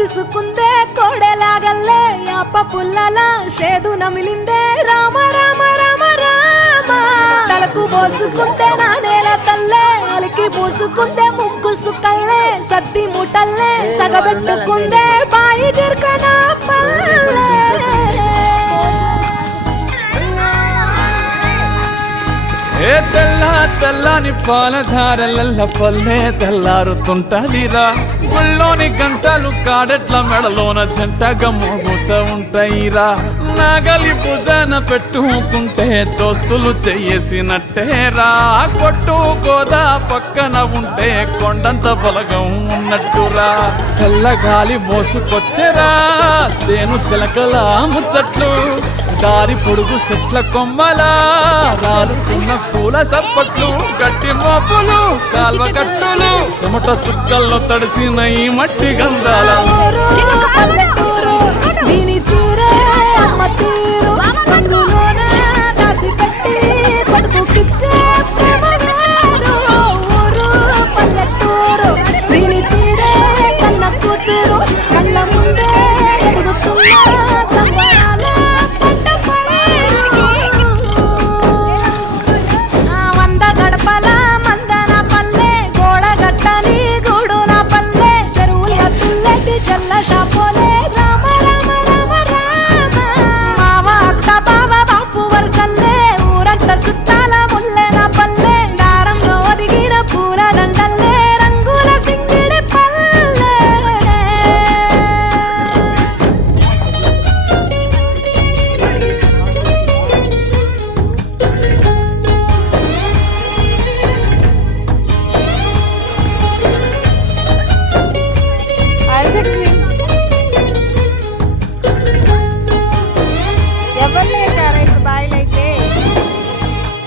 విరుసుకుందే కోడెలాగల్లే యాప పుల్లల షేదు నమిలిందే రామ రామ రామ రామ తలకు పోసుకుందే నా నేల తల్లే అలికి పూసుకుందే ముగ్గు సుక్కల్లే సత్తి ముటల్లే సగబెట్టుకుందే బాయి దిర్కన పల్లె ఏ తెల్ల తెల్లని పాలధారలల్ల పల్లె తెల్లారుతుంటదిరా ముల్లోని గంటలు కాడెట్ల మెడలోన జంటగా మోగుతూ ఉంటాయిరా నాగలి భుజాన పెట్టుకుంటే దోస్తులు చెయ్యేసినట్టేరా కొట్టు గోదా పక్కన ఉంటే కొండంత బలగం ఉన్నట్టురా చల్లగాలి మోసుకొచ్చెరా సేను సిలకల ముచ్చట్లు దారి పొడుగు చెట్ల కొమ్మలా రాలుతున్న పూల సప్పట్లు గట్టి మోపులు కాల్వ కట్టులు చెమట సుక్కల్లో తడిసిన ఈ మట్టి గంధాల పల్లెటూరు దీని తీరే అమ్మ తీరు రంగులోన దాసి పెట్టి పడుకుకిచ్చే ప్రేమ వేరు ఊరు పల్లెటూరు దీని తీరే కన్న కూతురు కళ్ళ ముందే ఎదుగుతున్న సంబరాల పంట పలేరు వంద గడపల మందన పల్లె గోడ గట్టని గూడున పల్లె చెరువుల తుల్లటి చల్ల షాపోలే రామ రామ రామ రామ మావ అత్త బావ బాపు వరసల్లే ఊరంత సుట్టాల ముల్లెన పల్లె దారంలో ఒదిగిన పూల దండల్లే రంగుల సింగిడి పల్లె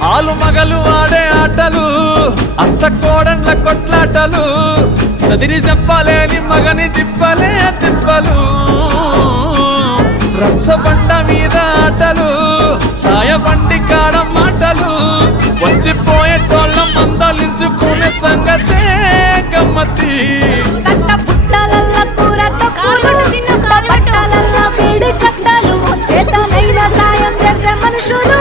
ఆలు మగలు ఆడే ఆటలు అత్త కోడన్ల కొట్లాటలు సదిరి చెప్పలేని మగని తిప్పలే తిప్పలు రచ్చబండ మీద ఆటలు ఛాయ బండి కాడ మాటలు వచ్చిపోయే తోళ్ళం మందలించుకునే సంగతే గమ్మతి తట్ట పుట్టలల్ల కూర తక్కువలు సుట్ట పట్టలల్ల వేడి కట్టలు చేతనైన సాయం చేసే మనుషులు